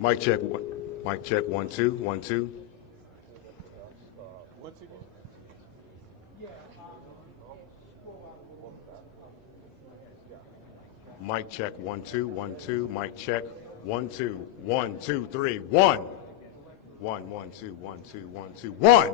Mic check. Mic check. 1 2 1 2. Mic check. 1 2 1 2. Mic check. 1 2 1 2 3 1 1 1 2 1 2 1 2 1.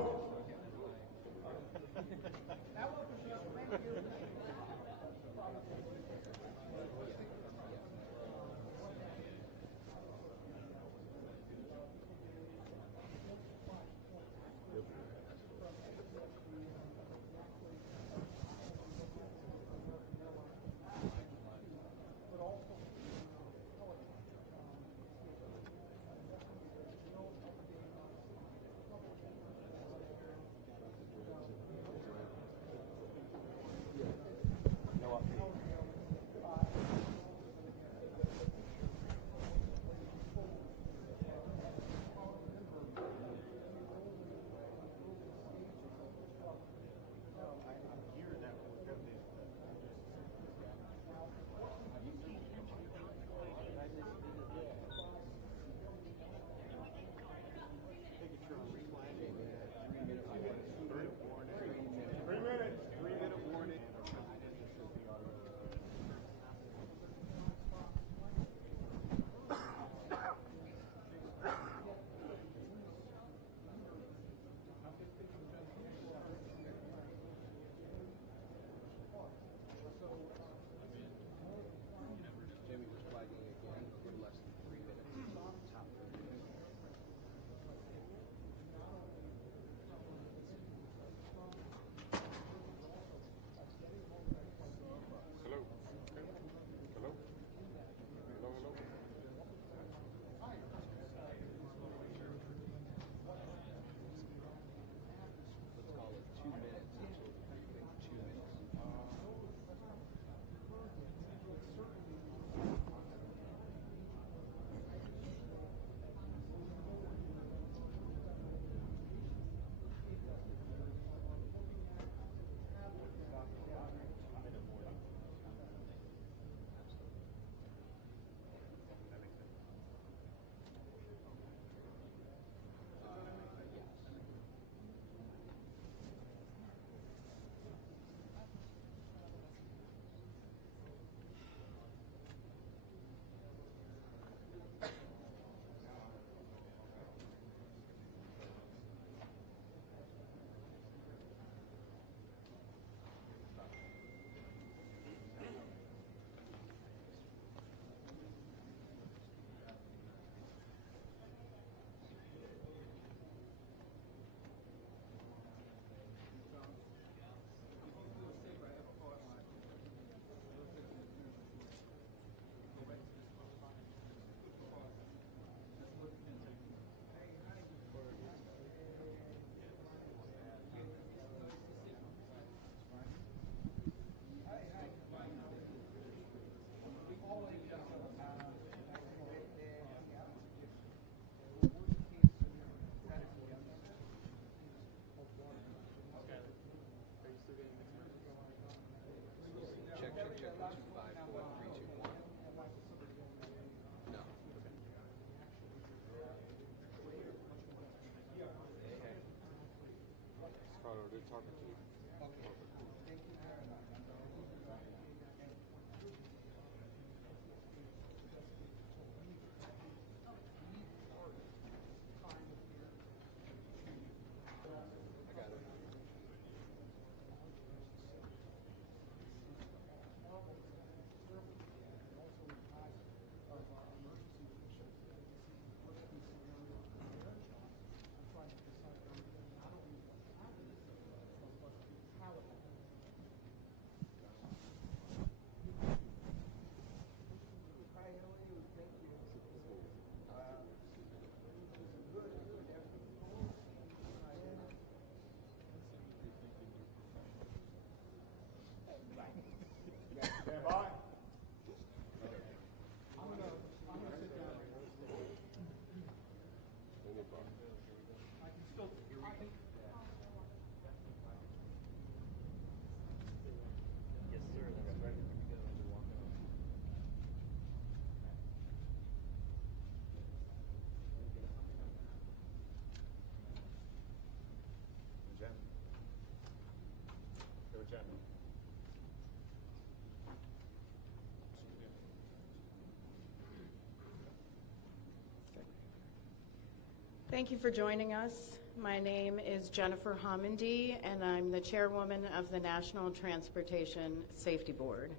Thank you for joining us. My name is Jennifer Homendy, and I'm the chairwoman of the National Transportation Safety Board.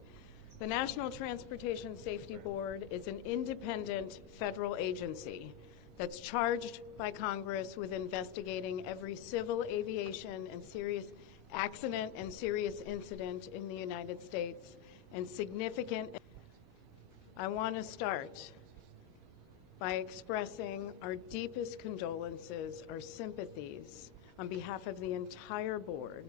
The National Transportation Safety Board is an independent federal agency that's charged by Congress with investigating every civil aviation and serious accident and serious incident in the United States and significant. I want to start by expressing our deepest condolences, our sympathies on behalf of the entire board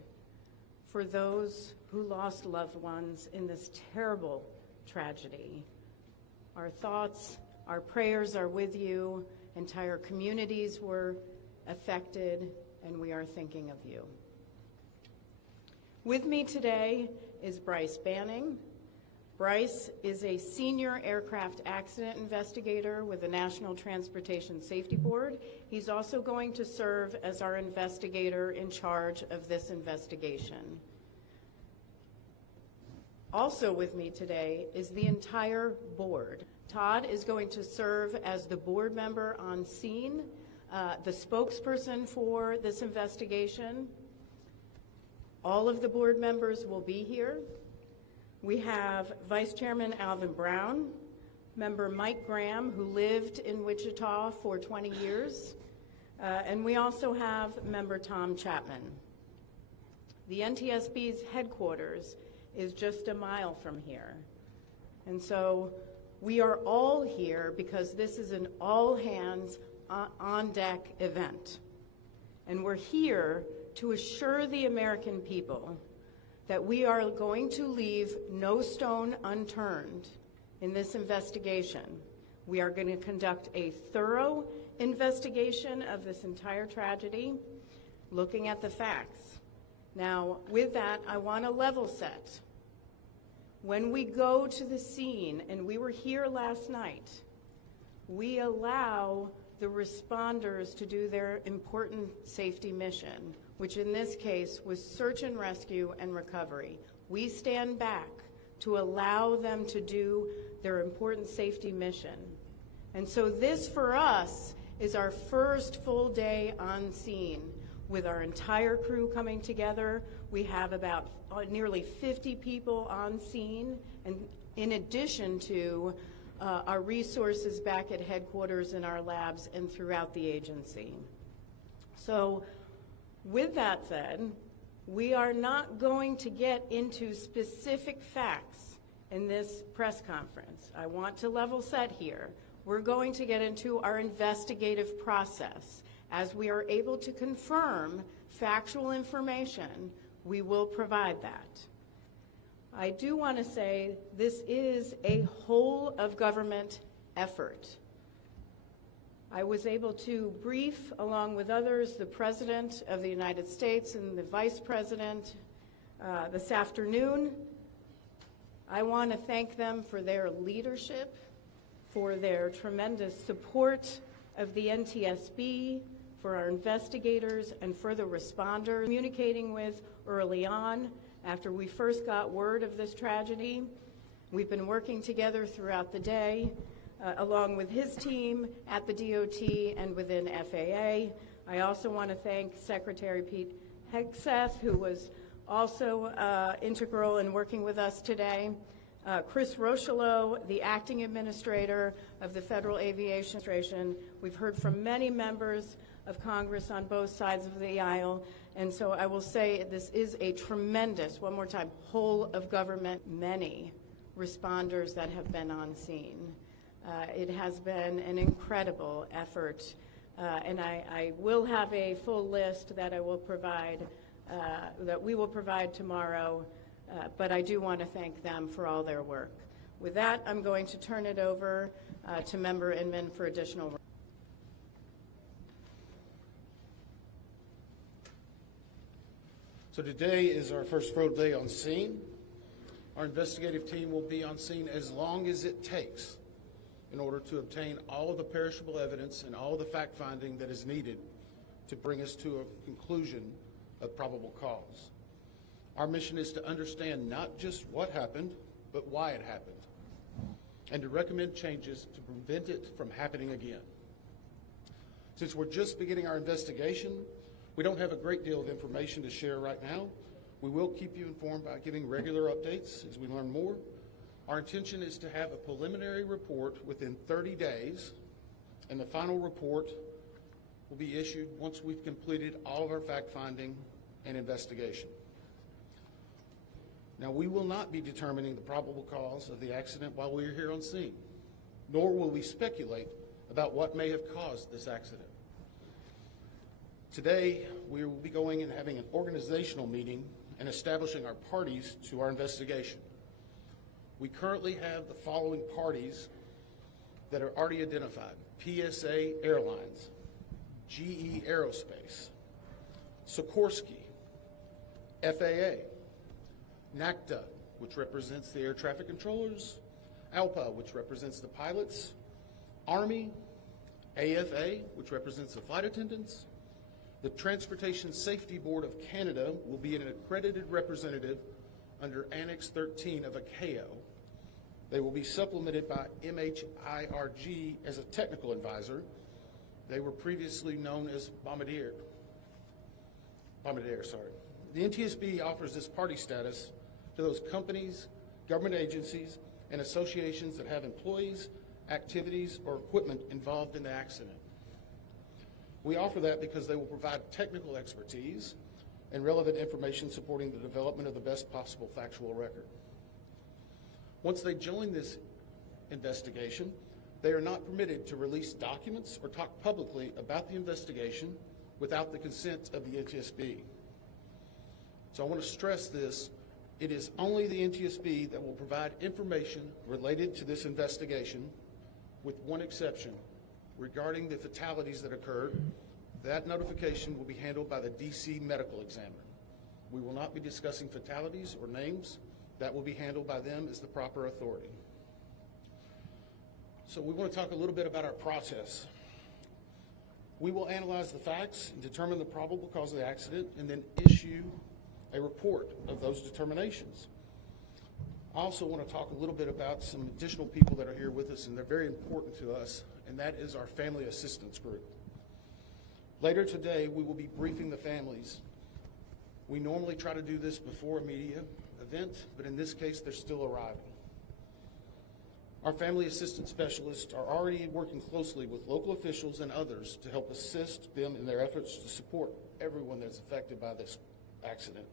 for those who lost loved ones in this terrible tragedy. Our thoughts, our prayers are with you. Entire communities were affected, and we are thinking of you. With me today is Bryce Banning. Bryce is a senior aircraft accident investigator with the National Transportation Safety Board. He's also going to serve as our investigator in charge of this investigation. Also with me today is the entire board. Todd is going to serve as the board member on scene, the spokesperson for this investigation. All of the board members will be here. We have Vice Chairman Alvin Brown, Member Mike Graham, who lived in Wichita for 20 years, and we also have Member Tom Chapman. The NTSB's headquarters is just a mile from here, and so we are all here because this is an all-hands on-deck event, and we're here to assure the American people that we are going to leave no stone unturned in this investigation. We are going to conduct a thorough investigation of this entire tragedy, looking at the facts. Now, with that, I want to level set. When we go to the scene, and we were here last night, we allow the responders to do their important safety mission, which in this case was search and rescue and recovery. We stand back to allow them to do their important safety mission. And so this, for us, is our first full day on scene with our entire crew coming together. We have about nearly 50 people on scene, and in addition to our resources back at headquarters in our labs and throughout the agency. So with that said, we are not going to get into specific facts in this press conference. I want to level set here. We're going to get into our investigative process. As we are able to confirm factual information, we will provide that. I do want to say this is a whole of government effort. I was able to brief, along with others, the President of the United States and the Vice President this afternoon. I want to thank them for their leadership, for their tremendous support of the NTSB, for our investigators, and for the responders communicating with early on after we first got word of this tragedy. We've been working together throughout the day, along with his team at the DOT and within FAA. I also want to thank Secretary Pete Hegseth, who was also integral in working with us today. Chris Rochelot, the acting administrator of the Federal Aviation Administration. We've heard from many members of Congress on both sides of the aisle, and so I will say this is a tremendous, one more time, whole of government, many responders that have been on scene. It has been an incredible effort, and I will have a full list that I will provide, that we will provide tomorrow, but I do want to thank them for all their work. With that, I'm going to turn it over to Member Inman for additional work. So today is our first full day on scene. Our investigative team will be on scene as long as it takes in order to obtain all of the perishable evidence and all of the fact-finding that is needed to bring us to a conclusion of probable cause. Our mission is to understand not just what happened, but why it happened, and to recommend changes to prevent it from happening again. Since we're just beginning our investigation, we don't have a great deal of information to share right now. We will keep you informed by giving regular updates as we learn more. Our intention is to have a preliminary report within 30 days, and the final report will be issued once we've completed all of our fact-finding and investigation. Now, we will not be determining the probable cause of the accident while we are here on scene, nor will we speculate about what may have caused this accident. Today, we will be going and having an organizational meeting and establishing our parties to our investigation. We currently have the following parties that are already identified: PSA Airlines, GE Aerospace, Sikorsky, FAA, NACTA, which represents the air traffic controllers, ALPA, which represents the pilots, Army, AFA, which represents the flight attendants. The Transportation Safety Board of Canada will be an accredited representative under Annex 13 of ICAO. They will be supplemented by MHIRG as a technical advisor. They were previously known as Bombardier. The NTSB offers this party status to those companies, government agencies, and associations that have employees, activities, or equipment involved in the accident. We offer that because they will provide technical expertise and relevant information supporting the development of the best possible factual record. Once they join this investigation, they are not permitted to release documents or talk publicly about the investigation without the consent of the NTSB. So I want to stress this. It is only the NTSB that will provide information related to this investigation, with one exception. Regarding the fatalities that occurred, that notification will be handled by the DC medical examiner. We will not be discussing fatalities or names. That will be handled by them as the proper authority. So we want to talk a little bit about our process. We will analyze the facts and determine the probable cause of the accident, and then issue a report of those determinations. I also want to talk a little bit about some additional people that are here with us, and they're very important to us, and that is our family assistance group. Later today, we will be briefing the families. We normally try to do this before a media event, but in this case, they're still arriving. Our family assistance specialists are already working closely with local officials and others to help assist them in their efforts to support everyone that's affected by this accident.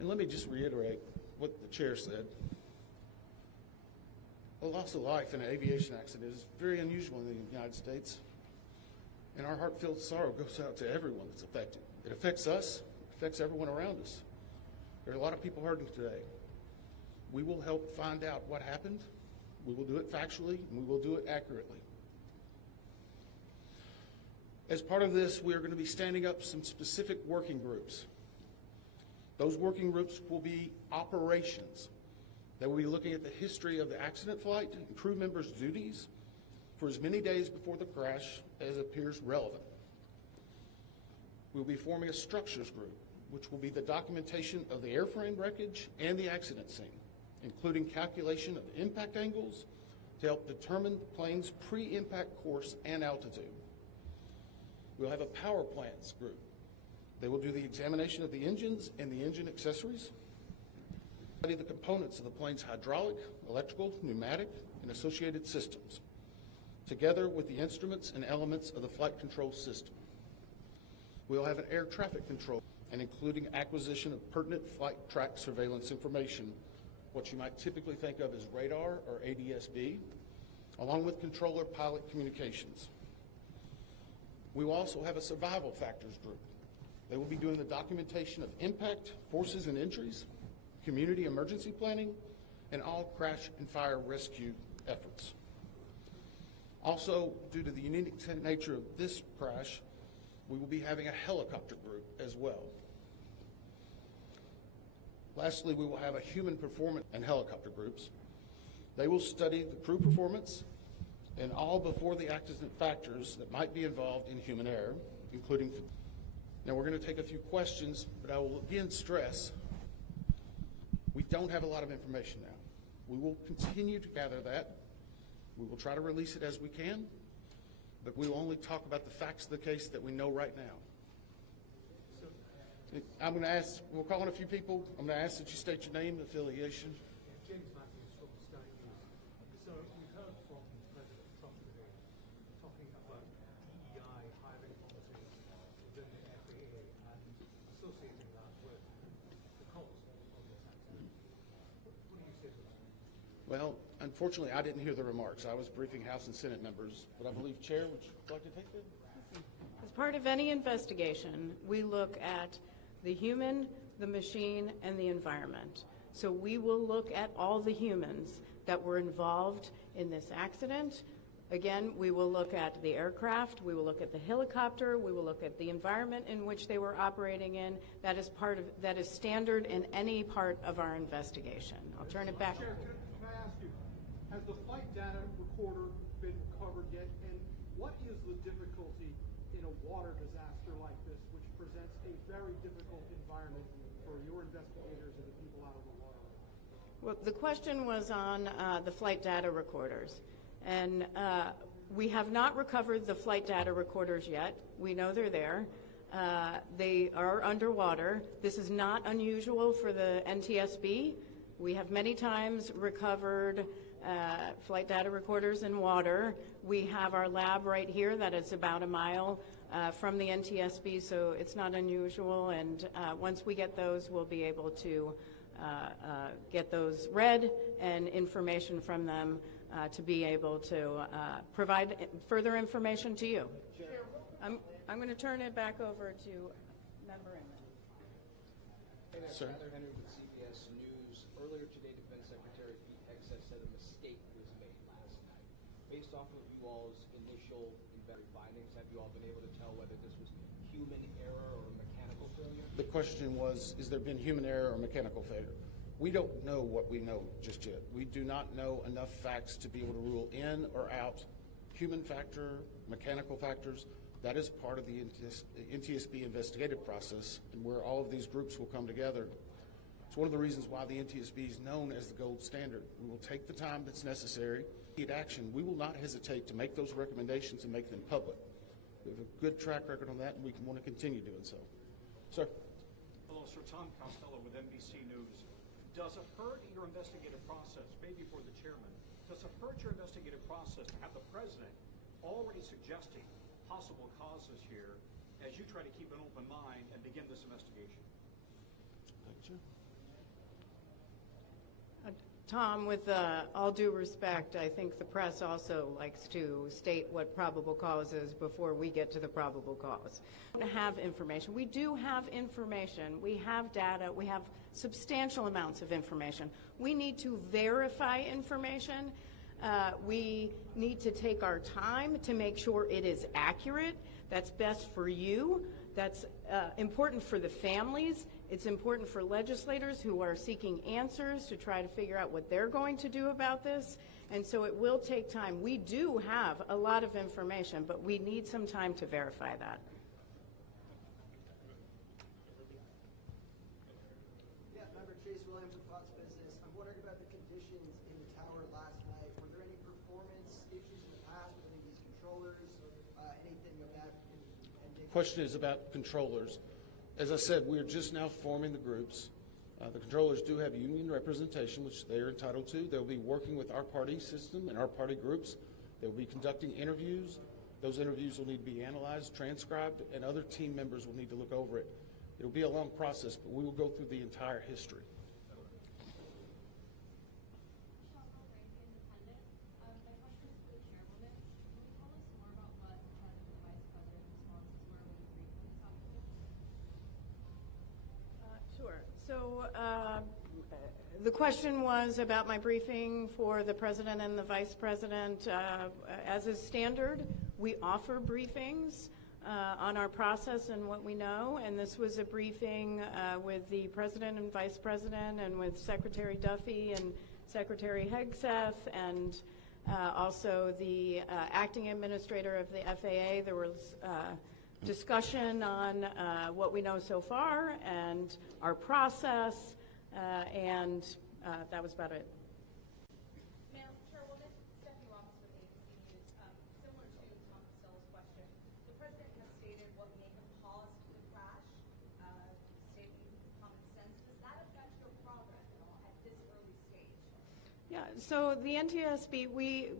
And let me just reiterate what the chair said. A loss of life in an aviation accident is very unusual in the United States, and our heartfelt sorrow goes out to everyone that's affected. It affects us, it affects everyone around us. There are a lot of people hurting today. We will help find out what happened. We will do it factually, and we will do it accurately. As part of this, we are going to be standing up some specific working groups. Those working groups will be operations. They will be looking at the history of the accident flight and crew members' duties for as many days before the crash as appears relevant. We'll be forming a structures group, which will be the documentation of the airframe wreckage and the accident scene, including calculation of impact angles to help determine the plane's pre-impact course and altitude. We'll have a power plants group. They will do the examination of the engines and the engine accessories, study the components of the plane's hydraulic, electrical, pneumatic, and associated systems, together with the instruments and elements of the flight control system. We'll have an air traffic control, and including acquisition of pertinent flight track surveillance information, what you might typically think of as radar or ADSB, along with controller pilot communications. We will also have a survival factors group. They will be doing the documentation of impact, forces and injuries, community emergency planning, and all crash and fire rescue efforts. Also, due to the unique nature of this crash, we will be having a helicopter group as well. Lastly, we will have a human performance and helicopter groups. They will study the crew performance and all before the accident factors that might be involved in human error, including. Now, we're going to take a few questions, but I will again stress, we don't have a lot of information now. We will continue to gather that. We will try to release it as we can, but we will only talk about the facts of the case that we know right now. I'm going to ask, we'll call on a few people. I'm going to ask that you state your name and affiliation. James Matthews from the State News. So we've heard from President Trump today talking about DEI hiring policies within the FAA and associating that with the cause of this accident. What do you say to that? Well, unfortunately, I didn't hear the remarks. I was briefing House and Senate members, but I believe, Chair, would you like to take that? As part of any investigation, we look at the human, the machine, and the environment. So we will look at all the humans that were involved in this accident. Again, we will look at the aircraft, we will look at the helicopter, we will look at the environment in which they were operating in. That is standard in any part of our investigation. I'll turn it back. Chair, can I ask you, has the flight data recorder been recovered yet? And what is the difficulty in a water disaster like this, which presents a very difficult environment for your investigators and the people out of the water? Well, the question was on the flight data recorders. And we have not recovered the flight data recorders yet. We know they're there. They are underwater. This is not unusual for the NTSB. We have many times recovered flight data recorders in water. We have our lab right here that is about a mile from the NTSB, so it's not unusual. And once we get those, we'll be able to get those read and information from them to be able to provide further information to you. I'm going to turn it back over to Member Inman. Hey there, Sir. Tyler Henry with CBS News. Earlier today, Defense Secretary Pete Hegseth said a mistake was made last night. Based off of you all's initial investigative findings, have you all been able to tell whether this was human error or mechanical failure? The question was, is there been human error or mechanical failure? We don't know what we know just yet. We do not know enough facts to be able to rule in or out human factor, mechanical factors. That is part of the NTSB investigative process, and where all of these groups will come together. It's one of the reasons why the NTSB is known as the gold standard. We will take the time that's necessary. In action, we will not hesitate to make those recommendations and make them public. We have a good track record on that, and we want to continue doing so. Sir. Hello, Sir. Tom Costello with NBC News. Does it hurt your investigative process, maybe for the chairman, does it hurt your investigative process to have the president already suggesting possible causes here as you try to keep an open mind and begin this investigation? Thank you. Tom, with all due respect, I think the press also likes to state what probable cause is before we get to the probable cause. We don't have information. We do have information. We have data. We have substantial amounts of information. We need to verify information. We need to take our time to make sure it is accurate. That's best for you. That's important for the families. It's important for legislators who are seeking answers to try to figure out what they're going to do about this. And so it will take time. We do have a lot of information, but we need some time to verify that. Yeah, Member Chase Williams with Fox Business. I'm wondering about the conditions in the tower last night. Were there any performance issues in the past with any of these controllers, or anything of that? Question is about controllers. As I said, we are just now forming the groups. The controllers do have union representation, which they are entitled to. They'll be working with our party system and our party groups. They'll be conducting interviews. Those interviews will need to be analyzed, transcribed, and other team members will need to look over it. It'll be a long process, but we will go through the entire history. Sure. So the question was about my briefing for the president and the vice president. As is standard, we offer briefings on our process and what we know, and this was a briefing with the president and vice president and with Secretary Duffy and Secretary Hegseth and also the acting administrator of the FAA. There was discussion on what we know so far and our process, and that was about it. Madam Chairwoman, Stephanie Ross with ABC News. Similar to Tom Costello's question, the President has stated what may have caused the crash, stating common sense. Does that affect your progress at all at this early stage? Yeah, so the NTSB, we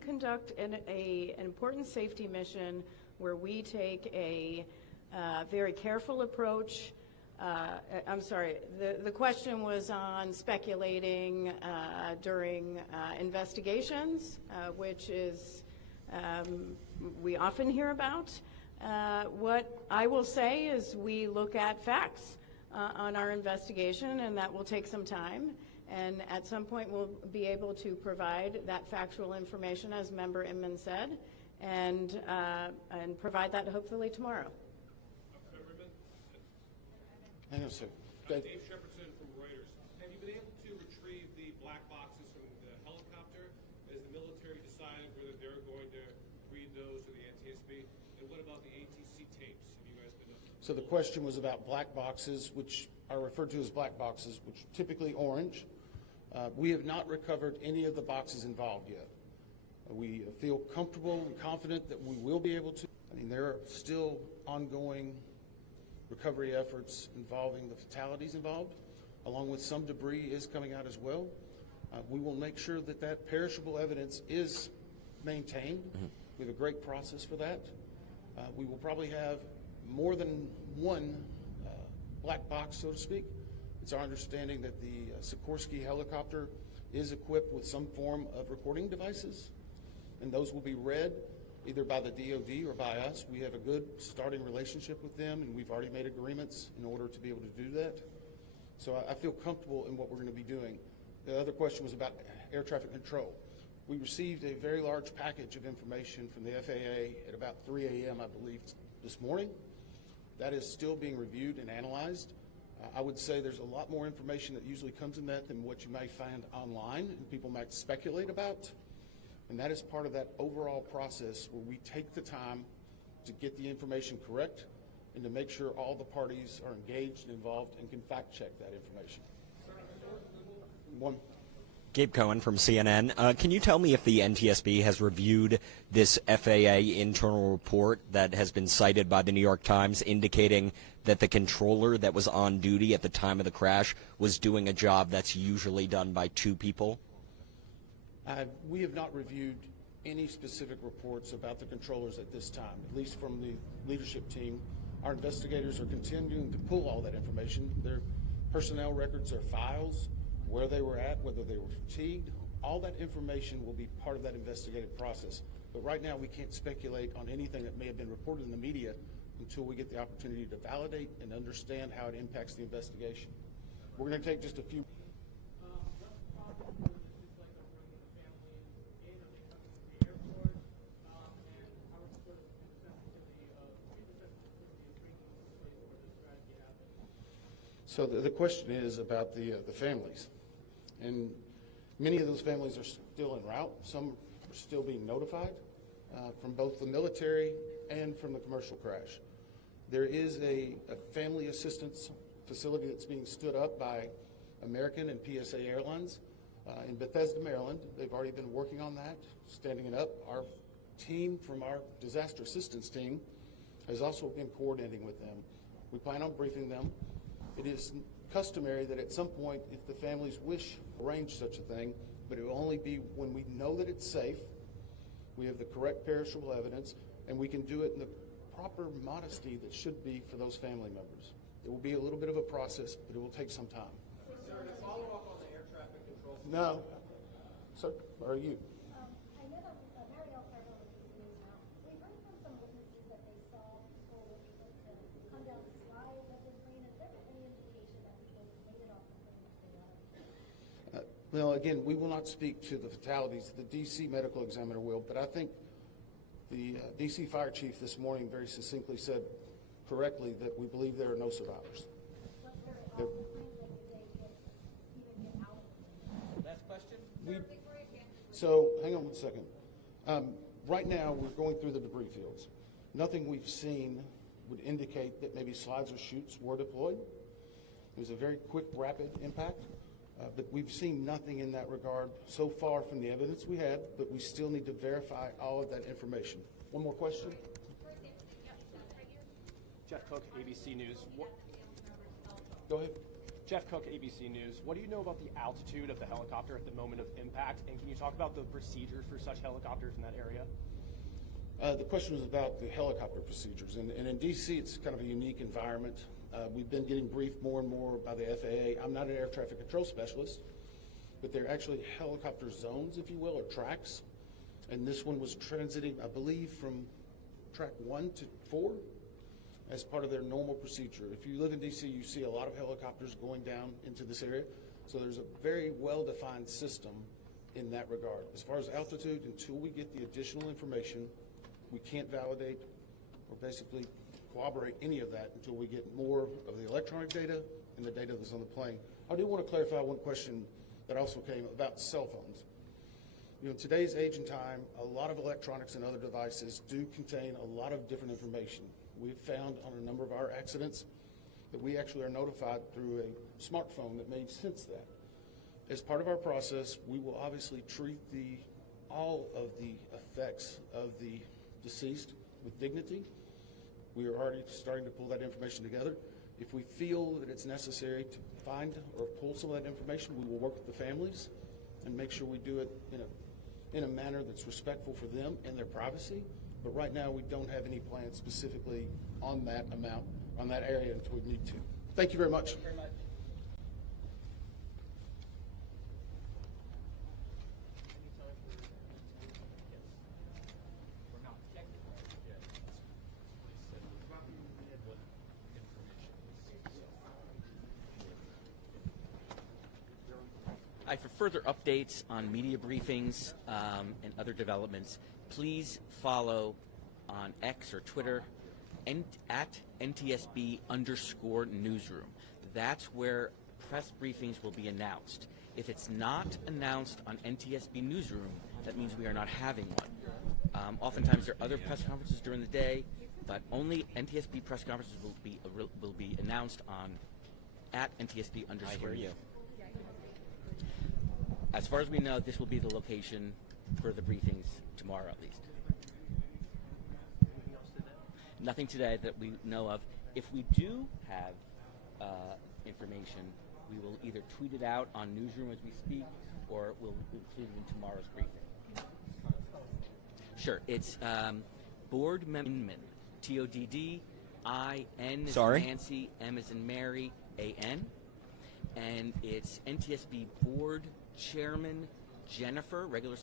conduct an important safety mission where we take a very careful approach. I'm sorry, the question was on speculating during investigations, which is we often hear about. What I will say is we look at facts on our investigation, and that will take some time. And at some point, we'll be able to provide that factual information, as Member Inman said, and provide that hopefully tomorrow. Hang on a second. Dave Shepardson from Reuters. Have you been able to retrieve the black boxes from the helicopter? Has the military decided whether they're going to read those to the NTSB? And what about the ATC tapes? Have you guys been? So the question was about black boxes, which are referred to as black boxes, which are typically orange. We have not recovered any of the boxes involved yet. We feel comfortable and confident that we will be able to. I mean, there are still ongoing recovery efforts involving the fatalities involved, along with some debris is coming out as well. We will make sure that that perishable evidence is maintained. We have a great process for that. We will probably have more than one black box, so to speak. It's our understanding that the Sikorsky helicopter is equipped with some form of recording devices, and those will be read either by the DoD or by us. We have a good starting relationship with them, and we've already made agreements in order to be able to do that. So I feel comfortable in what we're going to be doing. The other question was about air traffic control. We received a very large package of information from the FAA at about 3 a.m., I believe, this morning. That is still being reviewed and analyzed. I would say there's a lot more information that usually comes in that than what you may find online and people might speculate about. And that is part of that overall process where we take the time to get the information correct and to make sure all the parties are engaged and involved and can fact check that information. One. Gabe Cohen from CNN. Can you tell me if the NTSB has reviewed this FAA internal report that has been cited by the New York Times indicating that the controller that was on duty at the time of the crash was doing a job that's usually done by two people? We have not reviewed any specific reports about the controllers at this time, at least from the leadership team. Our investigators are continuing to pull all that information. Their personnel records, their files, where they were at, whether they were fatigued, all that information will be part of that investigative process. But right now we can't speculate on anything that may have been reported in the media until we get the opportunity to validate and understand how it impacts the investigation. We're going to take just a few. So the question is about the families. And many of those families are still en route. Some are still being notified from both the military and from the commercial crash. There is a family assistance facility that's being stood up by American and PSA Airlines in Bethesda, Maryland. They've already been working on that, standing it up. Our team from our disaster assistance team has also been coordinating with them. We plan on briefing them. It is customary that at some point, if the families wish, arrange such a thing, but it will only be when we know that it's safe, we have the correct perishable evidence, and we can do it in the proper modesty that should be for those family members. It will be a little bit of a process, but it will take some time. Sir, to follow up on the air traffic control. No. Sir, or are you? I know that Marielle Fargo with these news now. We've heard from some witnesses that they saw people with come down the slides of the plane. Is there any indication that people made it off the plane? Well, again, we will not speak to the fatalities. The D.C. medical examiner will, but I think the D.C. fire chief this morning very succinctly said correctly that we believe there are no survivors. Was there at all planes that they could even get out of the plane? Last question. So hang on one second. Right now, we're going through the debris fields. Nothing we've seen would indicate that maybe slides or chutes were deployed. It was a very quick, rapid impact, but we've seen nothing in that regard so far from the evidence we had, but we still need to verify all of that information. One more question? Jeff Cook, ABC News. Go ahead. Jeff Cook, ABC News. What do you know about the altitude of the helicopter at the moment of impact, and can you talk about the procedures for such helicopters in that area? The question was about the helicopter procedures, and in D.C. it's kind of a unique environment. We've been getting briefed more and more by the FAA. I'm not an air traffic control specialist, but they're actually helicopter zones, if you will, or tracks. And this one was transiting, I believe, from track 1 to 4 as part of their normal procedure. If you live in D.C., you see a lot of helicopters going down into this area. So there's a very well-defined system in that regard. As far as altitude, until we get the additional information, we can't validate or basically corroborate any of that until we get more of the electronic data and the data that's on the plane. I do want to clarify one question that also came about cell phones. You know, in today's age and time, a lot of electronics and other devices do contain a lot of different information. We've found on a number of our accidents that we actually are notified through a smartphone that may sense that. As part of our process, we will obviously treat all of the effects of the deceased with dignity. We are already starting to pull that information together. If we feel that it's necessary to find or pull some of that information, we will work with the families and make sure we do it in a manner that's respectful for them and their privacy. But right now, we don't have any plans specifically on that amount, on that area until we need to. Thank you very much. Very much. For further updates on media briefings and other developments, please follow on X or Twitter at NTSB_newsroom. That's where press briefings will be announced. If it's not announced on NTSB Newsroom, that means we are not having one. Oftentimes there are other press conferences during the day, but only NTSB press conferences will be announced on at NTSB_. I hear you. As far as we know, this will be the location for the briefings tomorrow, at least. Nothing today that we know of. If we do have information, we will either tweet it out on Newsroom as we speak, or we'll include it in tomorrow's briefing. Sure. It's Board Member, TODDIN as in Nancy, M as in Mary, AN. And it's NTSB Board Chairman Jennifer, regular